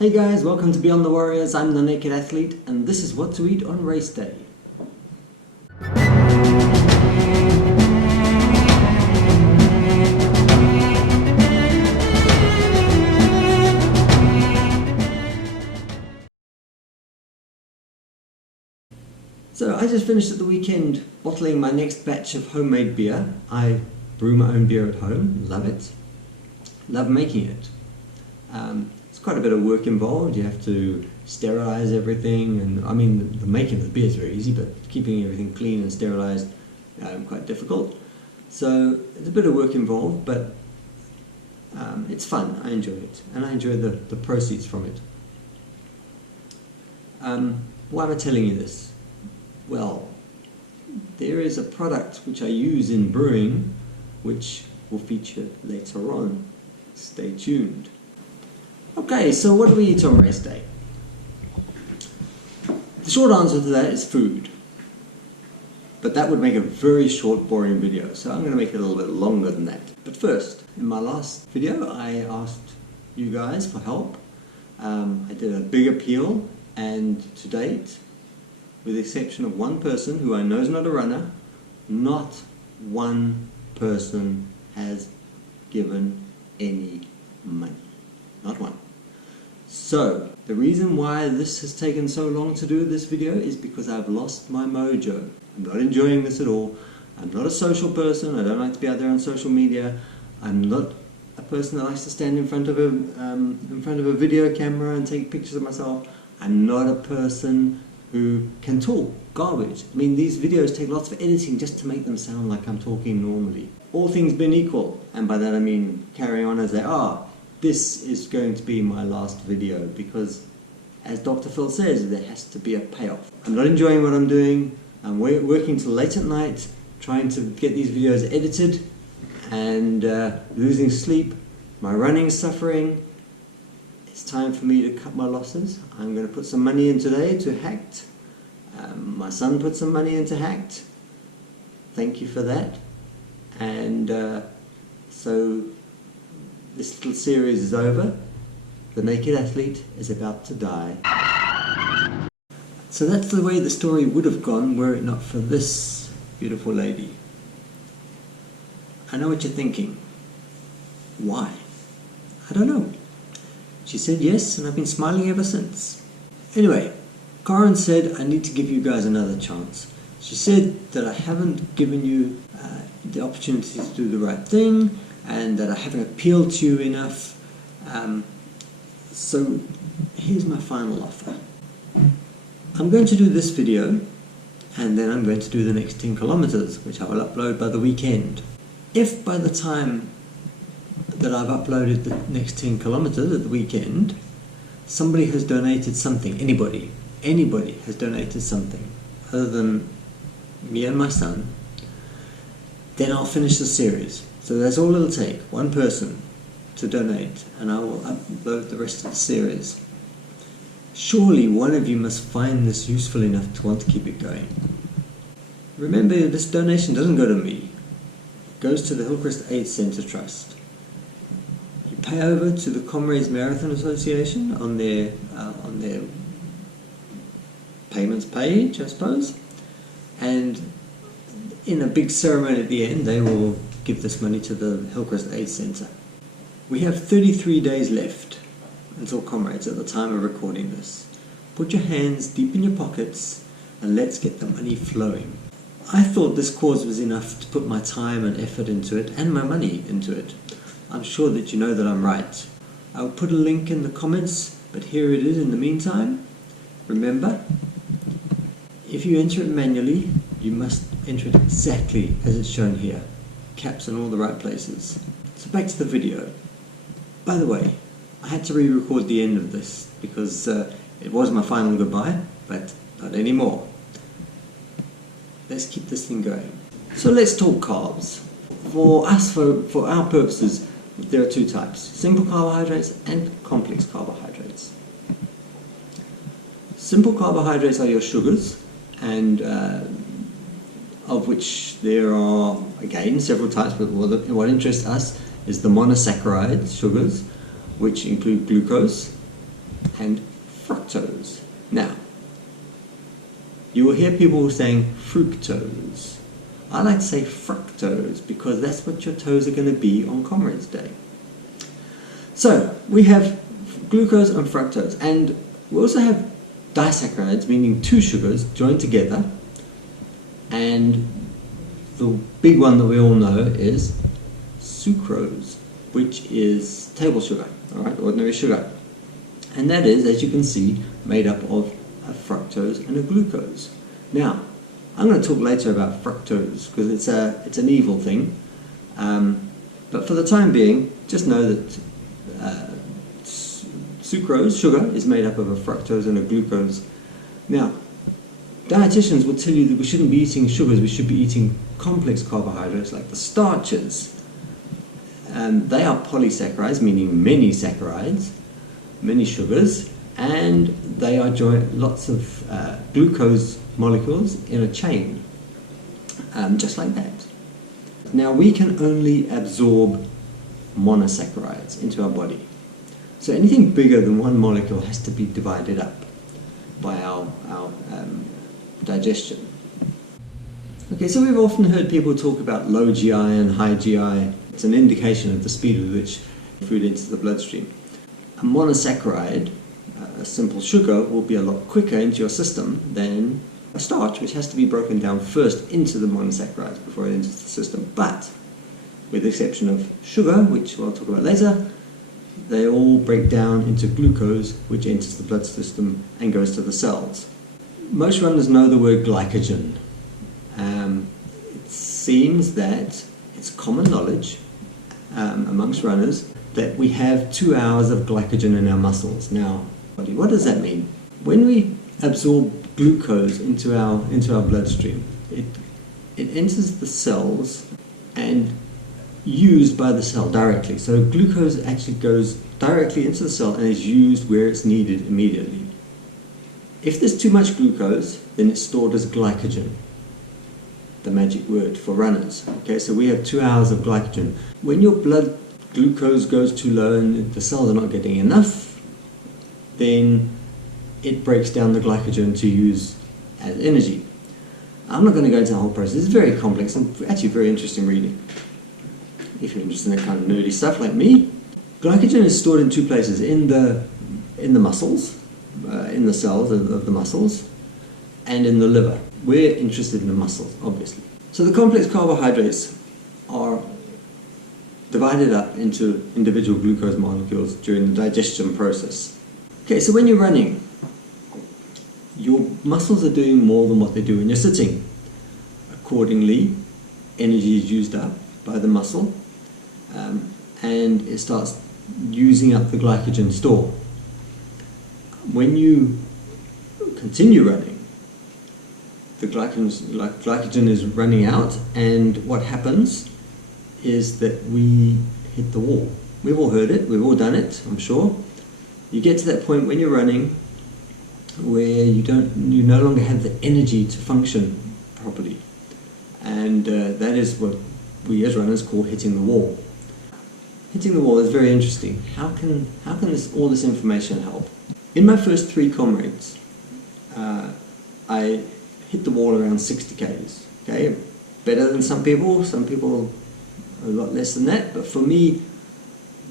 Hey guys, welcome to Beyond the Warriors. I'm the Naked Athlete and this is what to eat on race day. So I just finished at the weekend bottling my next batch of homemade beer. I brew my own beer at home, love it. Love making it. It's quite a bit of work involved. You have to sterilize everything, and I mean the making of the beer is very easy, but keeping everything clean and sterilized quite difficult. So it's a bit of work involved, but it's fun. I enjoy it, and I enjoy the proceeds from it. Why am I telling you this? Well, there is a product which I use in brewing which will feature later on. Stay tuned. Okay, so what do we eat on race day? The short answer to that is food. But that would make a very short, boring video, so I'm going to make it a little bit longer than that. But first, in my last video, I asked you guys for help. I did a big appeal, and to date, with the exception of one person who I know is not a runner, not one person has given any money. Not one. So, the reason why this has taken so long to do this video is because I've lost my mojo. I'm not enjoying this at all. I'm not a social person. I don't like to be out there on social media. I'm not a person that likes to stand in front of a video camera and take pictures of myself. I'm not a person who can talk garbage. I mean, these videos take lots of editing just to make them sound like I'm talking normally. All things being equal, and by that I mean carrying on as they are, this is going to be my last video because, as Dr. Phil says, there has to be a payoff. I'm not enjoying what I'm doing. I'm working till late at night trying to get these videos edited and losing sleep. My running is suffering. It's time for me to cut my losses. I'm going to put some money in today to Hacked. My son put some money into Hacked. Thank you for that. And so this little series is over. The Naked Athlete is about to die. So that's the way the story would have gone were it not for this beautiful lady. I know what you're thinking. Why? I don't know. She said yes, and I've been smiling ever since. Anyway, Corin said I need to give you guys another chance. She said that I haven't given you the opportunity to do the right thing, and that I haven't appealed to you enough. So here's my final offer. I'm going to do this video, and then I'm going to do the next 10 kilometers, which I will upload by the weekend. If by the time that I've uploaded the next 10 kilometers at the weekend, somebody has donated something, anybody has donated something, other than me and my son, then I'll finish the series. So that's all it'll take, one person to donate, and I will upload the rest of the series. Surely one of you must find this useful enough to want to keep it going. Remember, this donation doesn't go to me. It goes to the Hillcrest AIDS Centre Trust. You pay over to the Comrades Marathon Association on their payments page, I suppose, and in a big ceremony at the end they will give this money to the Hillcrest AIDS Centre. We have 33 days left until Comrades at the time of recording this. Put your hands deep in your pockets and let's get the money flowing. I thought this cause was enough to put my time and effort into it and my money into it. I'm sure that you know that I'm right. I'll put a link in the comments, but here it is in the meantime. Remember, if you enter it manually, you must enter it exactly as it's shown here. Caps in all the right places. So back to the video. By the way, I had to re-record the end of this because it was my final goodbye, but not anymore. Let's keep this thing going. So let's talk carbs. For us, for our purposes, there are two types: simple carbohydrates and complex carbohydrates. Simple carbohydrates are your sugars, and of which there are, again, several types, but what interests us is the monosaccharide sugars, which include glucose, and fructose. Now, you will hear people saying fructose. I like to say fructose because that's what your toes are going to be on Comrades Day. So, we have glucose and fructose, and we also have disaccharides, meaning two sugars joined together, and the big one that we all know is sucrose, which is table sugar, all right, ordinary sugar. And that is, as you can see, made up of a fructose and a glucose. Now, I'm going to talk later about fructose because it's an evil thing. But for the time being, just know that sucrose, sugar, is made up of a fructose and a glucose. Now, dietitians will tell you that we shouldn't be eating sugars, we should be eating complex carbohydrates like the starches. They are polysaccharides, meaning many saccharides, many sugars, and they are lots of glucose molecules in a chain, just like that. Now, we can only absorb monosaccharides into our body. So anything bigger than one molecule has to be divided up by our digestion. Okay, so we've often heard people talk about low GI and high GI. It's an indication of the speed with which food enters the bloodstream. A monosaccharide, a simple sugar, will be a lot quicker into your system than a starch, which has to be broken down first into the monosaccharides before it enters the system. But, with the exception of sugar, which I'll talk about later, they all break down into glucose, which enters the blood system and goes to the cells. Most runners know the word glycogen. It seems that it's common knowledge amongst runners that we have 2 hours of glycogen in our muscles. Now, what does that mean? When we absorb glucose into our bloodstream, it enters the cells and used by the cell directly. So glucose actually goes directly into the cell and is used where it's needed immediately. If there's too much glucose, then it's stored as glycogen, the magic word for runners. Okay, so we have 2 hours of glycogen. When your blood glucose goes too low and the cells are not getting enough, then it breaks down the glycogen to use as energy. I'm not going to go into the whole process. It's very complex and actually very interesting reading. If you're interested in that kind of nerdy stuff like me. Glycogen is stored in two places, in the muscles, in the cells of the muscles, and in the liver. We're interested in the muscles, obviously. So the complex carbohydrates are divided up into individual glucose molecules during the digestion process. Okay, so when you're running, your muscles are doing more than what they do when you're sitting. Accordingly, energy is used up by the muscle, and it starts using up the glycogen store. When you continue running, the glycogen is running out, and what happens is that we hit the wall. We've all heard it, we've all done it, I'm sure. You get to that point when you're running where you no longer have the energy to function properly, and that is what we as runners call hitting the wall. Hitting the wall is very interesting. How can all this information help? In my first 3 Comrades, I hit the wall around 60 k's. Okay, better than some people a lot less than that, but for me,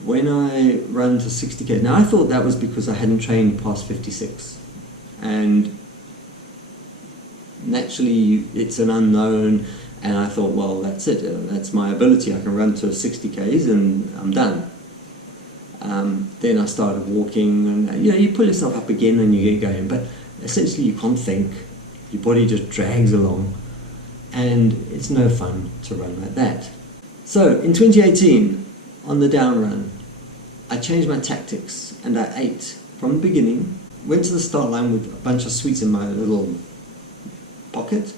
when I run to 60 k's, now I thought that was because I hadn't trained past 56, and naturally it's an unknown, and I thought, well, that's it, that's my ability, I can run to 60 k's and I'm done. Then I started walking, and you pull yourself up again and you get going, but essentially you can't think, your body just drags along, and it's no fun to run like that. So in 2018, on the down run, I changed my tactics and I ate from the beginning, went to the start line with a bunch of sweets in my little pocket,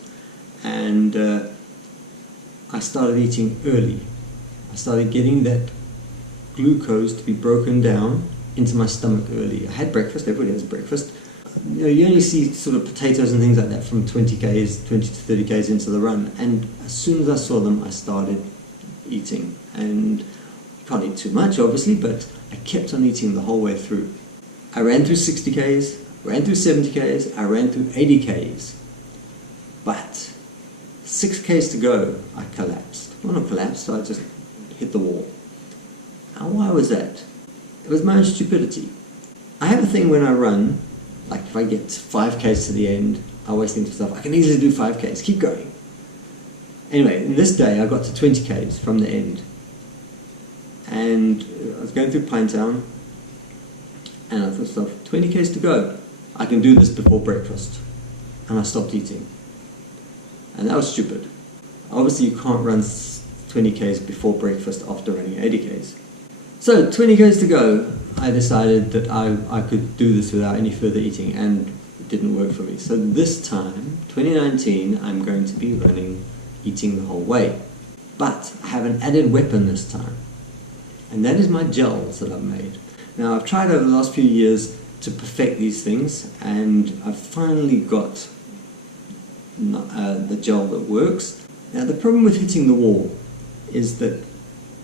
and I started eating early. I started getting that glucose to be broken down into my stomach early. I had breakfast, everybody has breakfast. You only see sort of potatoes and things like that from 20 to 30 k's into the run, and as soon as I saw them, I started eating. And you can't eat too much, obviously, but I kept on eating the whole way through. I ran through 60 Ks, ran through 70 Ks, I ran through 80 Ks. But 6 Ks to go, I collapsed. Well, not collapsed, so I just hit the wall. Now, why was that? It was my own stupidity. I have a thing when I run, like if I get 5 Ks to the end, I always think to myself, I can easily do 5 Ks, keep going. Anyway, in this day I got to 20 Ks from the end. And I was going through Pinetown, and I thought to myself, 20 Ks to go, I can do this before breakfast. And I stopped eating. And that was stupid. Obviously you can't run 20 Ks before breakfast after running 80 Ks. So 20 Ks to go, I decided that I could do this without any further eating, and it didn't work for me. So this time, 2019, I'm going to be running eating the whole way. But I have an added weapon this time, and that is my gels that I've made. Now I've tried over the last few years to perfect these things, and I've finally got the gel that works. Now the problem with hitting the wall is that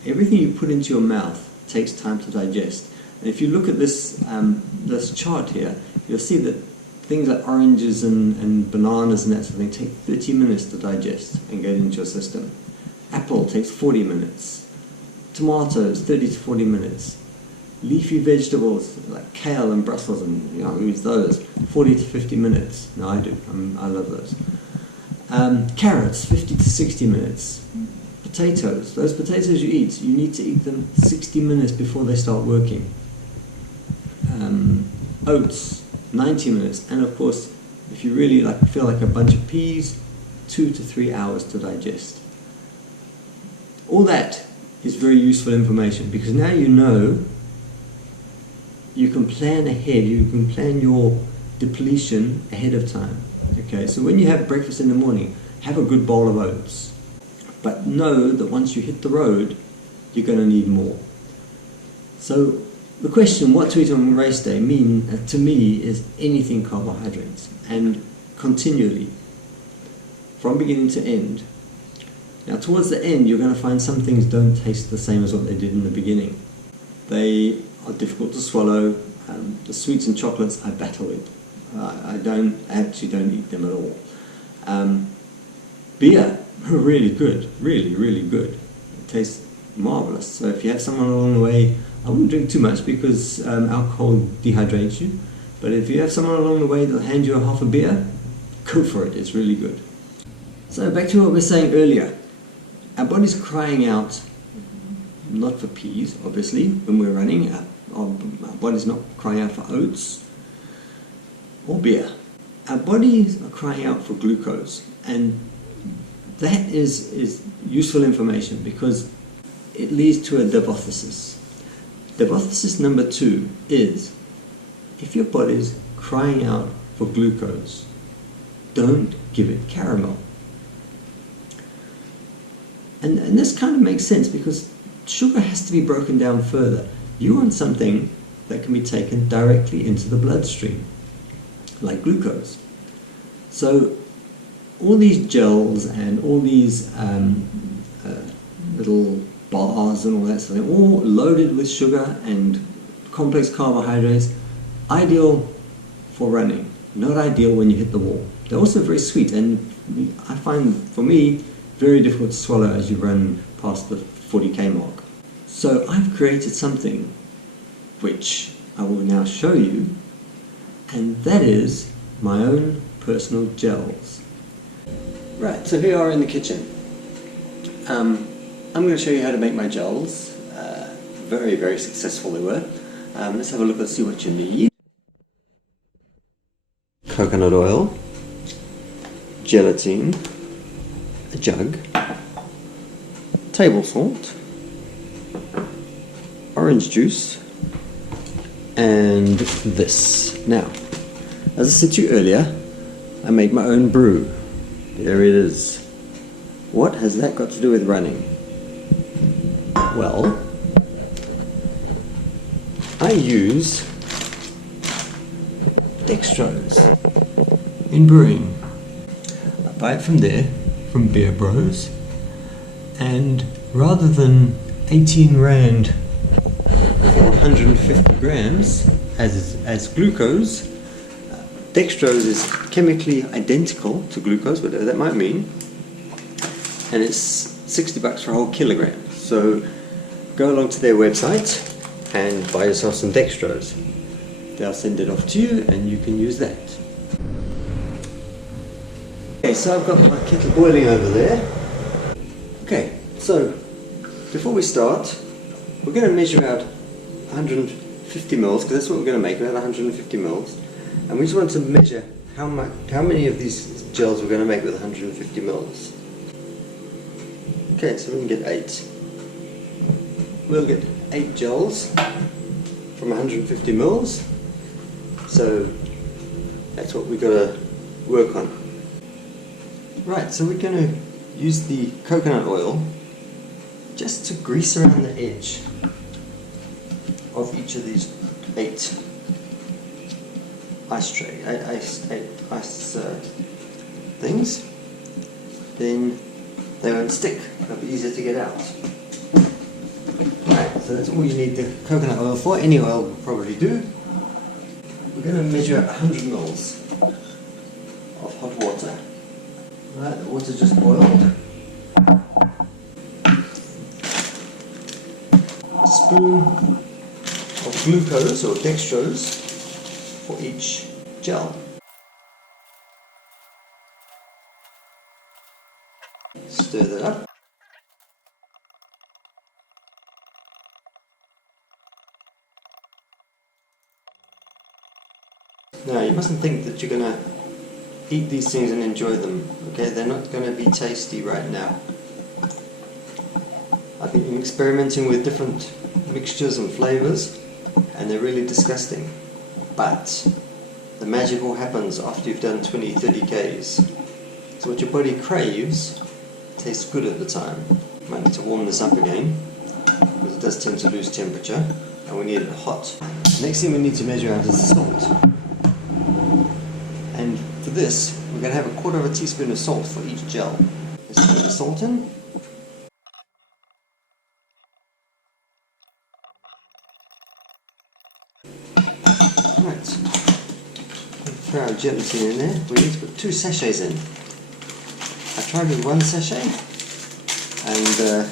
everything you put into your mouth takes time to digest. And if you look at this this chart here, you'll see that things like oranges and bananas and that sort of thing take 30 minutes to digest and get into your system. Apple takes 40 minutes. Tomatoes, 30 to 40 minutes. Leafy vegetables like kale and Brussels, and you know, who eats those? 40 to 50 minutes. No, I do. I love those. Carrots, 50 to 60 minutes. Potatoes, those potatoes you eat, you need to eat them 60 minutes before they start working. Oats, 90 minutes. And of course, if you really feel like a bunch of peas, 2 to 3 hours to digest. All that is very useful information, because now you know you can plan ahead, you can plan your depletion ahead of time. Okay, so when you have breakfast in the morning, have a good bowl of oats. But know that once you hit the road, you're going to need more. So the question, what to eat on race day, to me is anything carbohydrates, and continually, from beginning to end. Now towards the end, you're going to find some things don't taste the same as what they did in the beginning. They are difficult to swallow. The sweets and chocolates I battle with. I actually don't eat them at all. Beer, really good, really good. It tastes marvelous. So if you have someone along the way, I wouldn't drink too much because alcohol dehydrates you. But if you have someone along the way that'll hand you a half a beer, go for it. It's really good. So back to what we were saying earlier. Our body's crying out, not for peas, obviously, when we're running. Our body's not crying out for oats or beer. Our bodies are crying out for glucose, and that is useful information because it leads to a hypothesis. Hypothesis number 2 is, if your body's crying out for glucose, don't give it caramel. And this kind of makes sense because sugar has to be broken down further. You want something that can be taken directly into the bloodstream, like glucose. So all these gels and all these little bars and all that sort of thing, all loaded with sugar and complex carbohydrates, ideal for running, not ideal when you hit the wall. They're also very sweet, and I find, for me, very difficult to swallow as you run past the 40k mark. So I've created something which I will now show you, and that is my own personal gels. Right, so here we are in the kitchen. I'm going to show you how to make my gels. Very successful they were. Let's have a look and see what you need. Coconut oil, gelatin, a jug, table salt, orange juice, and this. Now, as I said to you earlier, I made my own brew. There it is. What has that got to do with running? Well, I use dextrose in brewing. I buy it from there, from Beer Bros, and rather than 18 Rand for 150 grams, as glucose. Dextrose is chemically identical to glucose, whatever that might mean, and it's 60 bucks for a whole kilogram. So go along to their website and buy yourself some dextrose. They'll send it off to you and you can use that. Okay, so I've got my kettle boiling over there. Okay, so before we start, we're going to measure out 150 mils, because that's what we're going to make, about 150 mils. And we just want to measure how many of these gels we're going to make with 150 mils. Okay, so we can get 8. We'll get 8 gels from 150 mils. So that's what we've got to work on. Right, so we're going to use the coconut oil just to grease around the edge of each of these 8 ice things. Then they won't stick, they'll be easier to get out. Right, so that's all you need the coconut oil for. Any oil will probably do. We're going to measure 100 mils of hot water. Right, the water just boiled. A spoon of glucose or dextrose for each gel. Stir that up. Now you mustn't think that you're going to eat these things and enjoy them, okay? They're not going to be tasty right now. I've been experimenting with different mixtures and flavors and they're really disgusting. But the magic all happens after you've done 20-30 Ks. So what your body craves tastes good at the time. Might need to warm this up again because it does tend to lose temperature and we need it hot. Next thing we need to measure out is the salt. And for this, we're going to have 1/4 teaspoon of salt for each gel. Let's put the salt in. Right. Throw our gelatin in there. We need to put 2 sachets in. I tried with 1 sachet and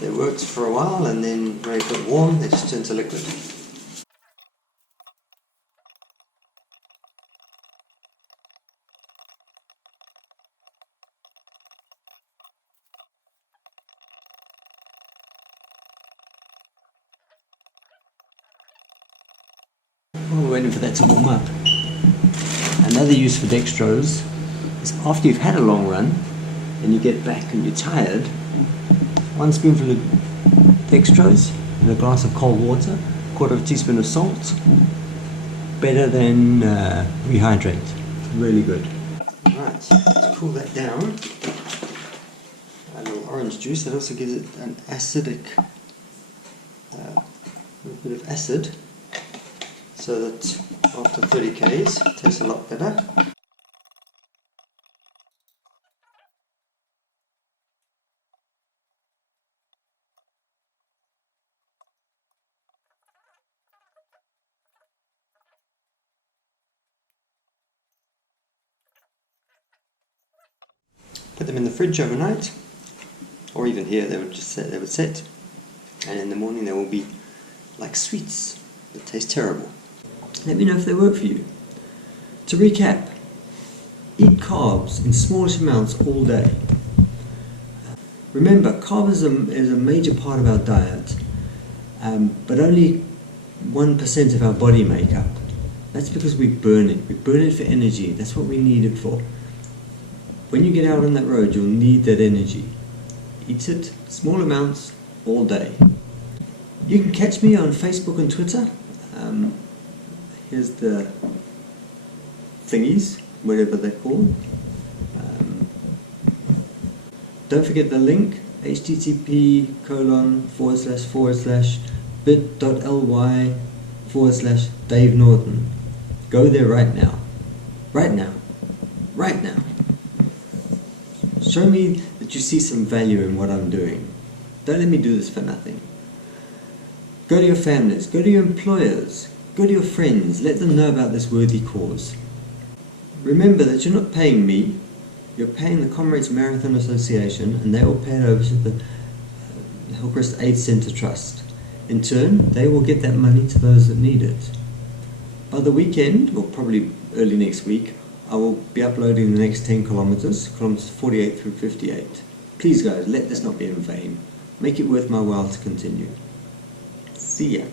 they worked for a while, and then when it got warm they just turned to liquid. While we're waiting for that to warm up, another use for dextrose is after you've had a long run and you get back and you're tired, 1 spoonful of dextrose in a glass of cold water, 1/4 teaspoon of salt, better than rehydrate. Really good. Right, to cool that down, a little orange juice. That also gives it an acidic, a bit of acid, so that after 30 Ks it tastes a lot better. Put them in the fridge overnight, or even here they would set, and in the morning they will be like sweets that taste terrible. Let me know if they work for you. To recap, eat carbs in smallish amounts all day. Remember, carbs is a major part of our diet, but only 1% of our body makeup. That's because we burn it. We burn it for energy. That's what we need it for. When you get out on that road, you'll need that energy. Eat it, small amounts, all day. You can catch me on Facebook and Twitter. Here's the thingies, whatever they're called. Don't forget the link, http://bit.ly/Dave Norton. Go there right now. Right now. Right now. Show me that you see some value in what I'm doing. Don't let me do this for nothing. Go to your families, go to your employers, go to your friends, let them know about this worthy cause. Remember that you're not paying me, you're paying the Comrades Marathon Association, and they will pay it over to the Hillcrest Aid Centre Trust. In turn, they will get that money to those that need it. By the weekend, or probably early next week, I will be uploading the next 10 kilometers 48 through 58. Please guys, let this not be in vain. Make it worth my while to continue. See ya.